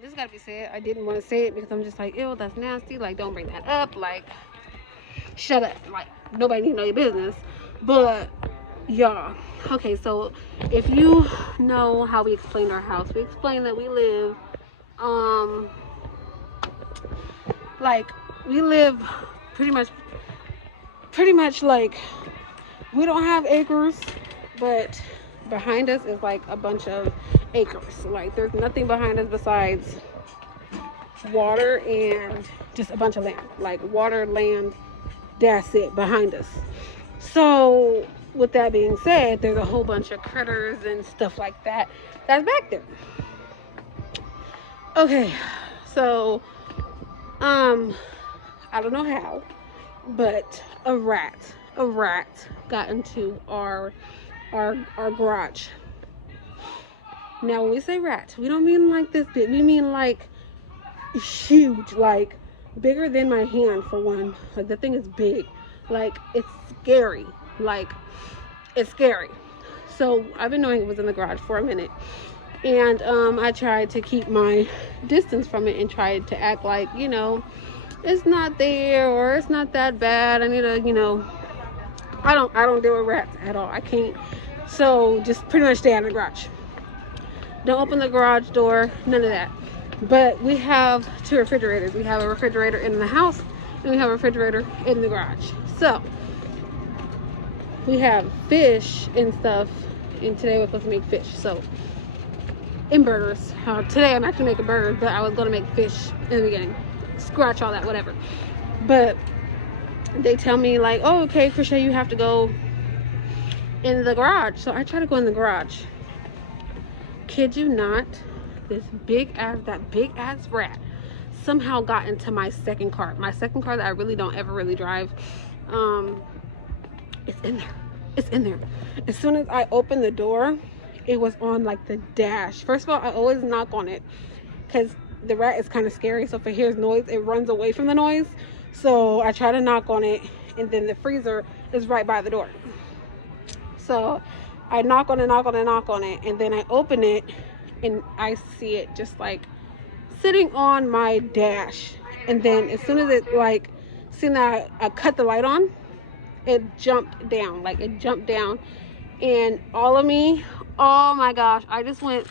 this gotta be said. I didn't want to say it because I'm just like, ew, that's nasty. Like, don't bring that up. Like, shut up. Like, nobody need to know your business. But y'all, okay, so if you know how we explained our house, we explained that we live, um, like, we live pretty much like, we don't have acres, but behind us is like a bunch of acres. Like, there's nothing behind us besides water and just a bunch of land. Like, water, land, that's it behind us. So with that being said, there's a whole bunch of critters and stuff like that that's back there. Okay, so I don't know how, but a rat got into our garage. Now when we say rat, we don't mean like this big. We mean like huge, like bigger than my hand for one. Like, the thing is big. Like, it's scary. Like, it's scary. So I've been knowing it was in the garage for a minute, and I tried to keep my distance from it and tried to act like, it's not there, or it's not that bad. I need to, I don't deal with rats at all. I can't. So just pretty much stay out of the garage. Don't open the garage door. None of that. But we have two refrigerators. We have a refrigerator in the house, and we have a refrigerator in the garage. So we have fish and stuff, and today we're supposed to make fish. So, and burgers. Today I'm actually making burgers, but I was going to make fish in the beginning. Scratch all that, whatever. But they tell me like, oh, okay, Krisha, you have to go in the garage. So I try to go in the garage. Kid you not, that big ass rat somehow got into my second car that I really don't ever really drive. It's in there. As soon as I opened the door, it was on like the dash. First of all, I always knock on it because the rat is kind of scary. So if it hears noise, it runs away from the noise. So I try to knock on it, and then the freezer is right by the door. So I knock on it, and then I open it, and I see it just like sitting on my dash. And then as soon as it like seen that I cut the light on, it jumped down. And all of me, oh my gosh, I just went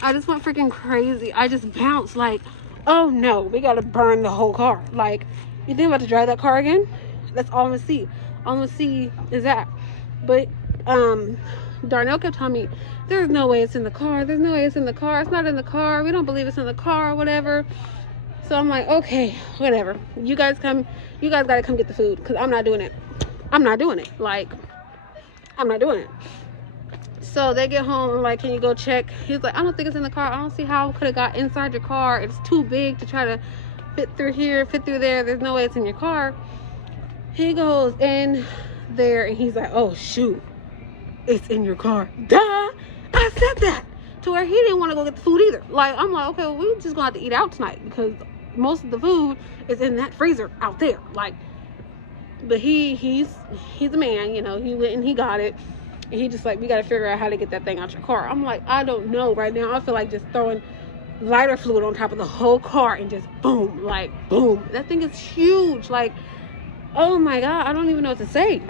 freaking crazy. I just bounced like, oh no, we gotta burn the whole car. Like, you think I'm about to drive that car again? That's all I'm gonna see. All I'm gonna see is that. But Darnell kept telling me, there's no way it's in the car. There's no way it's in the car. It's not in the car. We don't believe it's in the car, whatever. So I'm like, okay, whatever. You guys gotta come get the food, because I'm not doing it. Like, I'm not doing it. So they get home, I'm like, can you go check? He's like, I don't think it's in the car. I don't see how it could have got inside your car. It's too big to try to fit through here, fit through there. There's no way it's in your car. He goes in there and he's like, oh shoot, it's in your car. Duh, I said that. To where he didn't want to go get the food either. Like, I'm like, okay, well, we're just gonna have to eat out tonight, because most of the food is in that freezer out there. Like, but he's a man, he went and he got it. And he just like, we gotta figure out how to get that thing out your car. I'm like, I don't know right now. I feel like just throwing lighter fluid on top of the whole car and just boom, like boom. That thing is huge. Like, oh my god, I don't even know what to say.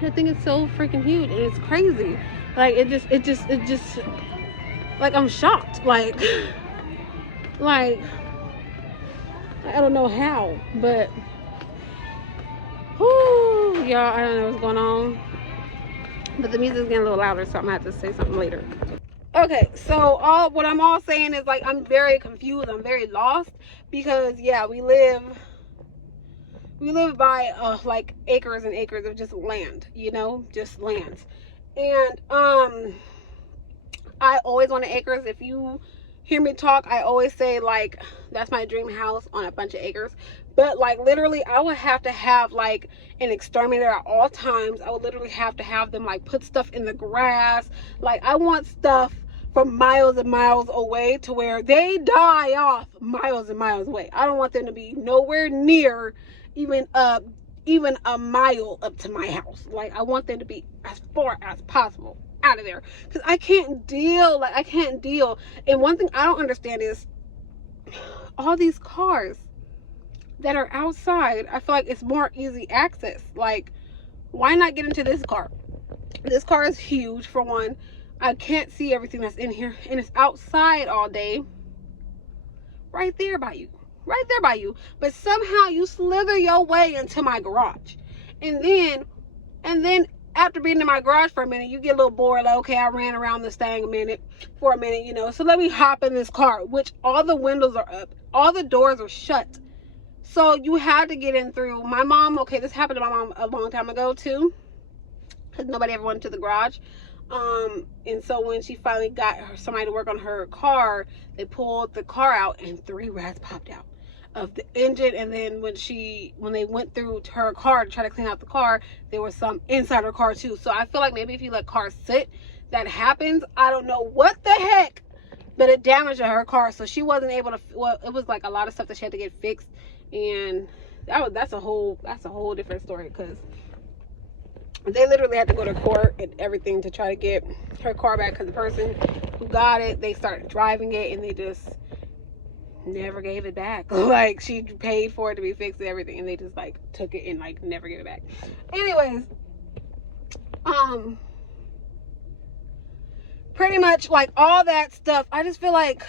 That thing is so freaking huge, and it's crazy. Like, it just like, I'm shocked. Like I don't know how, but whoo, y'all, I don't know what's going on. But the music's getting a little louder, so I'm gonna have to say something later. Okay, so what I'm all saying is, like, I'm very confused. I'm very lost, because yeah, we live by like acres and acres of just land, just lands. And I always wanted acres. If you hear me talk, I always say, like, that's my dream house on a bunch of acres. But like, literally, I would have to have like an exterminator at all times. I would literally have to have them like put stuff in the grass. Like, I want stuff from miles and miles away, to where they die off miles and miles away. I don't want them to be nowhere near even a mile up to my house. Like, I want them to be as far as possible. out of there, because I can't deal. Like, I can't deal. And one thing I don't understand is all these cars that are outside. I feel like it's more easy access. Like, why not get into this car? This car is huge, for one. I can't see everything that's in here, and it's outside all day, right there by you, right there by you. But somehow you slither your way into my garage, and then after being in my garage for a minute, you get a little bored. Like, okay, I ran around this thing for a minute, you know, so let me hop in this car, which all the windows are up, all the doors are shut, so you have to get in through. My mom, okay, this happened to my mom a long time ago too, because nobody ever went to the garage. And so when she finally got somebody to work on her car, they pulled the car out and 3 rats popped out of the engine. And then when they went through to her car to try to clean out the car, there was some inside her car too. So I feel like maybe if you let cars sit, that happens. I don't know what the heck, but it damaged her car, so she wasn't able to. Well, it was like a lot of stuff that she had to get fixed, and that's a whole different story, because they literally had to go to court and everything to try to get her car back, because the person who got it, they started driving it and they just never gave it back. Like, she paid for it to be fixed and everything, and they just like took it and like never gave it back. Anyways, pretty much like all that stuff, I feel like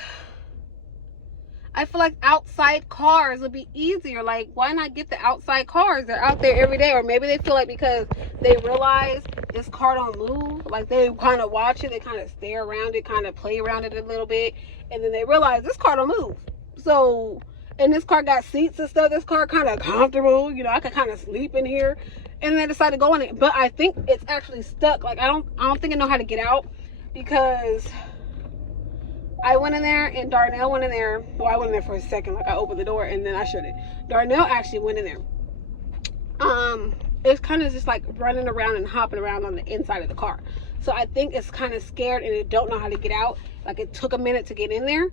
outside cars would be easier. Like, why not get the outside cars? They're out there every day. Or maybe they feel like because they realize this car don't move, like they kind of watch it, they kind of stare around it, kind of play around it a little bit, and then they realize this car don't move. So, and this car got seats and stuff, this car kind of comfortable, you know, I could kind of sleep in here, and they decide to go in it. But I think it's actually stuck. Like, I don't think I know how to get out, because I went in there and Darnell went in there. Well, I went in there for a second. Like, I opened the door and then I shut it. Darnell actually went in there. It's kind of just like running around and hopping around on the inside of the car. So I think it's kind of scared and it don't know how to get out. Like, it took a minute to get in there.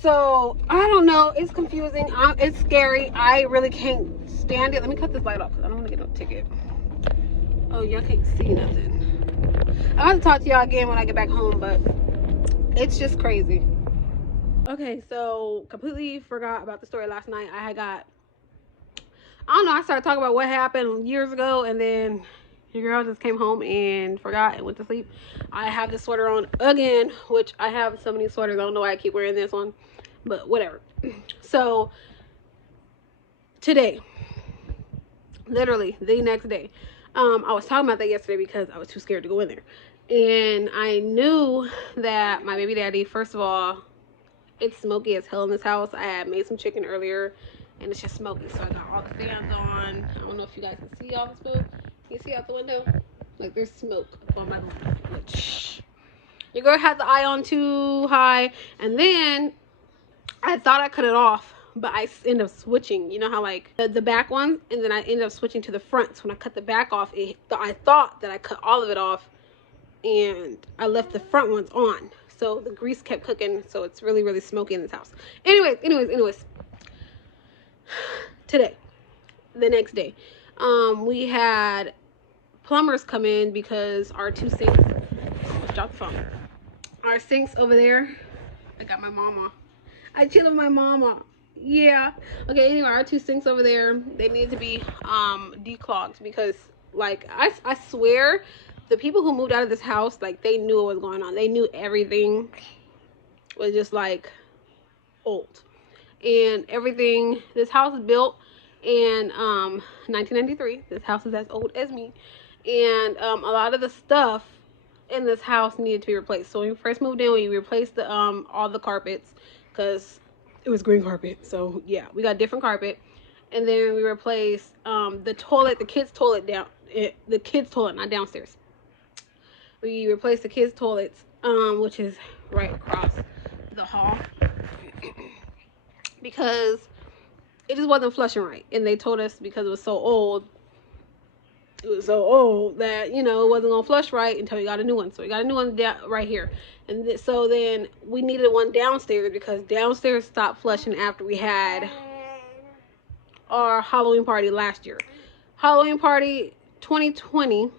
So I don't know. It's confusing. It's scary. I really can't stand it. Let me cut this light off because I don't want to get no ticket. Oh, y'all can't see nothing. I'll have to talk to y'all again when I get back home, but it's just crazy. Okay, so completely forgot about the story last night. I don't know, I started talking about what happened years ago, and then your girl just came home and forgot and went to sleep. I have this sweater on again, which I have so many sweaters. I don't know why I keep wearing this one, but whatever. So today, literally the next day, I was talking about that yesterday because I was too scared to go in there. And I knew that my baby daddy, first of all, it's smoky as hell in this house. I had made some chicken earlier and it's just smoky. So I got all the fans on. I don't know if you guys can see all the smoke. Can you see out the window? Like, there's smoke up on my roof. Shh. Your girl had the eye on too high. And then I thought I cut it off, but I ended up switching. You know how like the back ones, and then I ended up switching to the fronts. When I cut the back off, I thought that I cut all of it off, and I left the front ones on, so the grease kept cooking, so it's really, really smoky in this house. Anyways, today, the next day, we had plumbers come in because our 2 sinks, let's drop the phone, our sinks over there, I got my mama, I chill with my mama, yeah, okay, anyway, our 2 sinks over there, they need to be declogged, because like I swear the people who moved out of this house, like, they knew what was going on. They knew everything was just like old, and everything. This house is built in 1993. This house is as old as me, and a lot of the stuff in this house needed to be replaced. So when we first moved in, we replaced the all the carpets, because it was green carpet. So yeah, we got different carpet, and then we replaced the toilet, the kids' toilet the kids' toilet, not downstairs. We replaced the kids' toilets, which is right across the hall, because it just wasn't flushing right. And they told us because it was so old that, you know, it wasn't gonna flush right until we got a new one. So we got a new one down right here, and so then we needed one downstairs, because downstairs stopped flushing after we had our Halloween party last year. Halloween party 2020.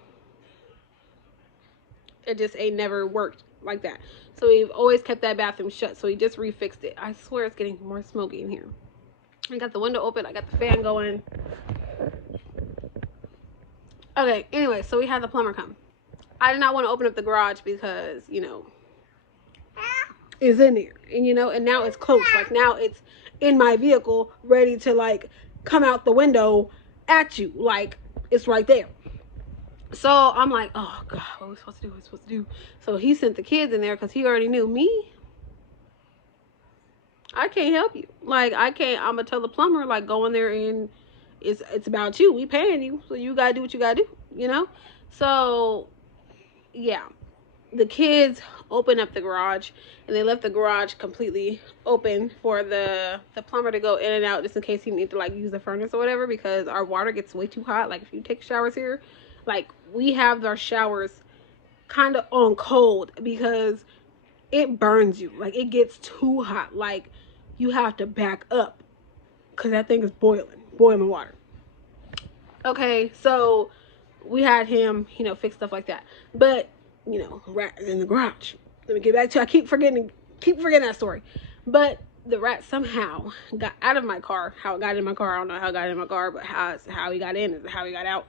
It just ain't never worked like that. So we've always kept that bathroom shut. So we just refixed it. I swear it's getting more smoky in here. I got the window open. I got the fan going. Okay, anyway, so we had the plumber come. I did not want to open up the garage because, you know, it's in there. And, you know, and now it's close. Like, now it's in my vehicle, ready to, like, come out the window at you. Like, it's right there. So I'm like, oh, God, what are we supposed to do? What are we supposed to do? So he sent the kids in there because he already knew me. I can't help you. Like, I can't. I'm going to tell the plumber, like, go in there and it's about you. We paying you. So you got to do what you got to do, you know? So, yeah. The kids opened up the garage and they left the garage completely open for the plumber to go in and out just in case he needs to like use the furnace or whatever, because our water gets way too hot. Like if you take showers here, like we have our showers kind of on cold because it burns you. Like it gets too hot. Like you have to back up because that thing is boiling water. Okay, so we had him, you know, fix stuff like that. But you know, rat is in the garage. Let me get back to, I keep forgetting that story. But the rat somehow got out of my car. How it got in my car, I don't know how it got in my car, but how he got in is how he got out.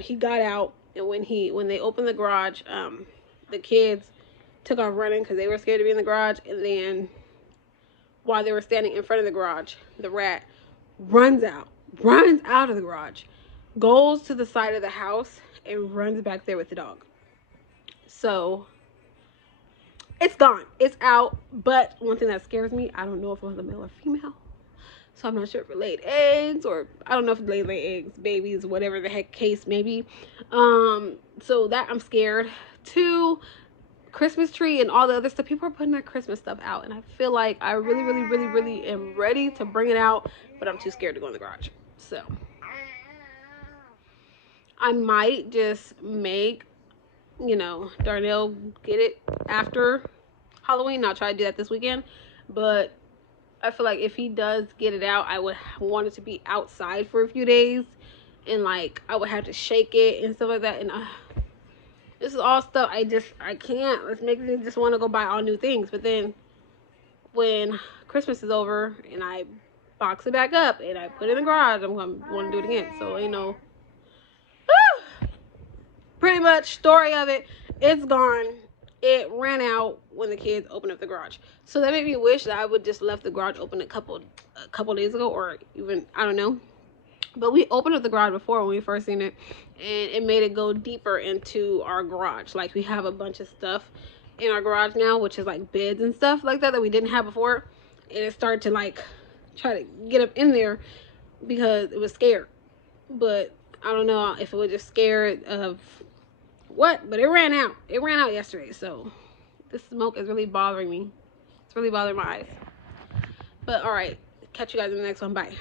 He got out, and when they opened the garage, the kids took off running because they were scared to be in the garage. And then while they were standing in front of the garage, the rat runs out of the garage, goes to the side of the house, and runs back there with the dog. So it's gone. It's out. But one thing that scares me, I don't know if it was a male or female. So I'm not sure if it laid eggs, or I don't know if it laid eggs, babies, whatever the heck case may be. So that I'm scared. 2, Christmas tree and all the other stuff. People are putting their Christmas stuff out, and I feel like I really am ready to bring it out, but I'm too scared to go in the garage. So I might just make, you know, Darnell get it after Halloween. I'll try to do that this weekend. But I feel like if he does get it out, I would want it to be outside for a few days. And like, I would have to shake it and stuff like that. And this is all stuff I can't. Let's make me just want to go buy all new things. But then when Christmas is over and I box it back up and I put it in the garage, I'm going to want to do it again. So, you know, pretty much story of it, it's gone. It ran out when the kids opened up the garage. So that made me wish that I would just left the garage open a couple days ago, or even, I don't know. But we opened up the garage before when we first seen it, and it made it go deeper into our garage. Like we have a bunch of stuff in our garage now, which is like beds and stuff like that we didn't have before. And it started to like try to get up in there because it was scared. But I don't know if it was just scared of what, but it ran out yesterday. So this smoke is really bothering me. It's really bothering my eyes. But all right, catch you guys in the next one. Bye.